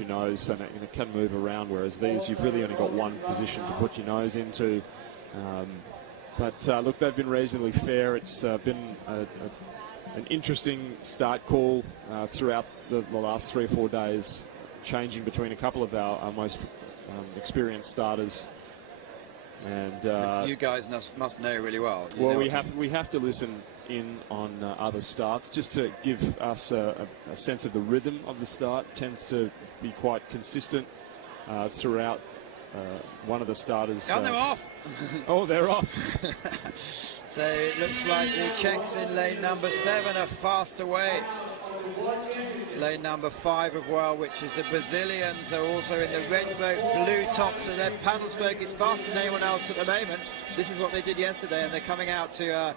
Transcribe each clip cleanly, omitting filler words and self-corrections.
your nose, and it can move around, whereas these, you've really only got one position to put your nose into. But look, they've been reasonably fair. It's been an interesting start call throughout the last 3 or 4 days, changing between a couple of our most experienced starters. And you guys must know really well. Well, we have to listen in on other starts just to give us a sense of the rhythm of the start. Tends to be quite consistent throughout. One of the starters. Oh, they're off. Oh, they're off. So it looks like the Czechs in lane number 7 are fast away. Lane number 5 of well, which is the Brazilians, are also in the red boat, blue top, so their paddle stroke is faster than anyone else at the moment. This is what they did yesterday, and they're coming out to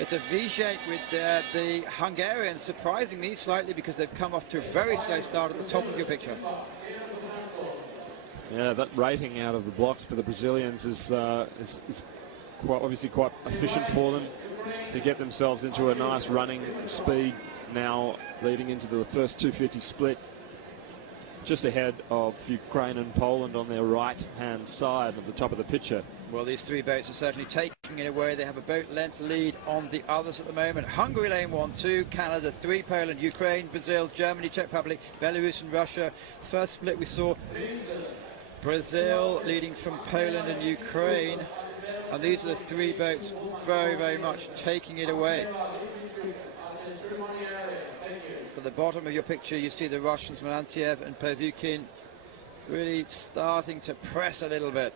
it's a V-shape with the Hungarians, surprising me slightly because they've come off to a very slow start at the top of your picture. Yeah, that rating out of the blocks for the Brazilians is obviously quite efficient for them to get themselves into a nice running speed now leading into the first 250 split, just ahead of Ukraine and Poland on their right-hand side of the top of the picture. Well, these 3 boats are certainly taking it away. They have a boat length lead on the others at the moment. Hungary lane 1, 2, Canada 3, Poland, Ukraine, Brazil, Germany, Czech Republic, Belarus and Russia. First split we saw Brazil leading from Poland and Ukraine, and these are the 3 boats very, very much taking it away. At the bottom of your picture you see the Russians, Melantiev and Pervukin, really starting to press a little bit.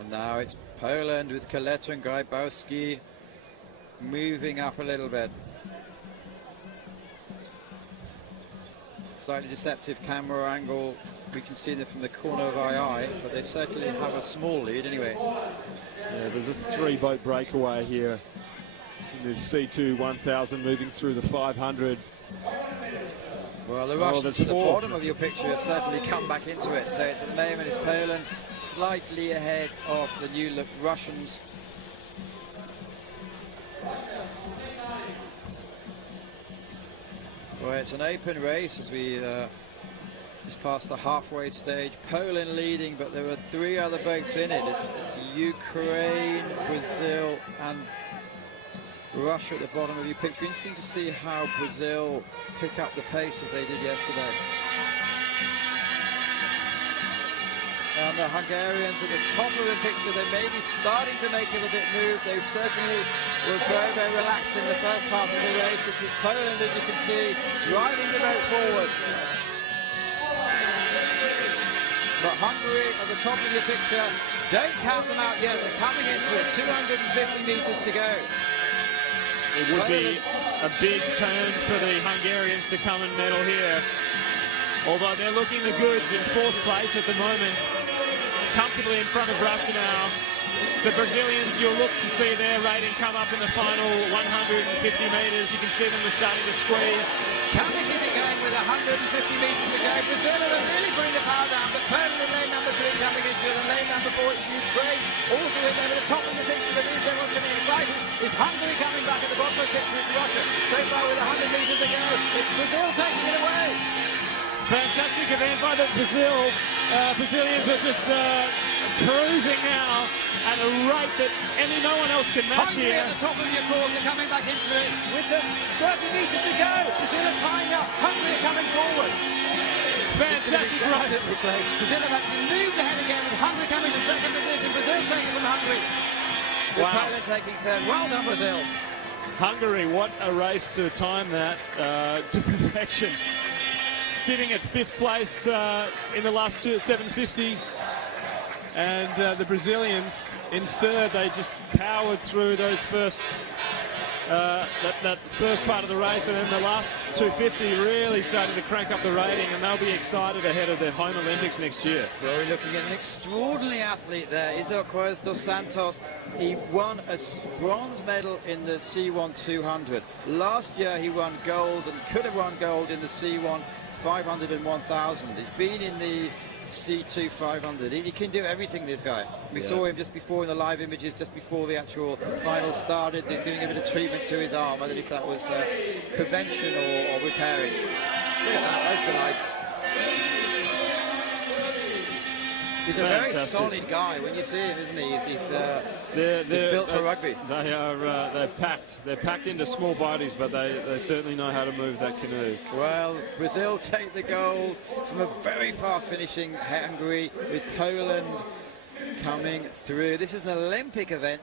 And now it's Poland with Kuleta and Grzybowski moving up a little bit. Slightly deceptive camera angle. We can see them from the corner of our eye, but they certainly have a small lead anyway. Yeah, there's a 3-boat breakaway here. And there's C2 1000 moving through the 500. Well, the Russians at the bottom of your picture have certainly come back into it. So it's at the moment it's Poland slightly ahead of the new look Russians. Well, it's an open race as we just past the halfway stage. Poland leading, but there are 3 other boats in it. It's Ukraine, Brazil and Russia at the bottom of your picture. Interesting to see how Brazil pick up the pace as they did yesterday. And the Hungarians at the top of the picture, they may be starting to make it a bit move. They certainly were very, very relaxed in the first half of the race. This is Poland, as you can see, driving the boat forward. But Hungary at the top of your picture, don't count them out yet. They're coming into it, 250 meters to go. It would be a big turn for the Hungarians to come and medal here. Although they're looking the goods in 4th place at the moment, comfortably in front of Russia now. The Brazilians, you'll look to see their rating come up in the final 150 meters. You can see them starting to squeeze. Can they keep it going with 150 meters to go? Brazil are really putting the power down, but Poland in lane number 3 coming into it, and lane number 4 is Ukraine. Also in there at the top of the picture, the reason everyone's getting excited is Hungary coming back at the bottom of the picture with Russia. So far with 100 meters to go, it's Brazil taking it away. Fantastic event by the Brazilians are just cruising now at a rate that no one else can match Hungary here. at the top of your course are coming back into it with the 30 meters to go. Brazil are tying up. Hungary are coming forward. Fantastic race. Brazil have actually moved ahead again with Hungary coming to 2nd position. Brazil taking from Hungary. With Poland taking 3rd. Well done, Brazil. Hungary, what a race to time that to perfection. Sitting at 5th place in the last 750, and the Brazilians in 3rd. They just powered through those first that first part of the race, and then the last 250 really starting to crank up the rating, and they'll be excited ahead of their home Olympics next year. Well, we're looking at an extraordinary athlete there, Isaac dos Santos. He won a bronze medal in the C1 200. Last year he won gold and could have won gold in the C1 500 and 1000. He's been in the C2 500. He can do everything, this guy. We saw him just before in the live images, just before the actual final started. He's doing a bit of treatment to his arm. I don't know if that was prevention or repairing. Look at that, that's the light. He's a very solid guy when you see him, isn't he? He's built for rugby. They are they're packed. They're packed into small bodies, but they certainly know how to move that canoe. Well, Brazil take the gold from a very fast finishing Hungary, with Poland coming through. This is an Olympic event.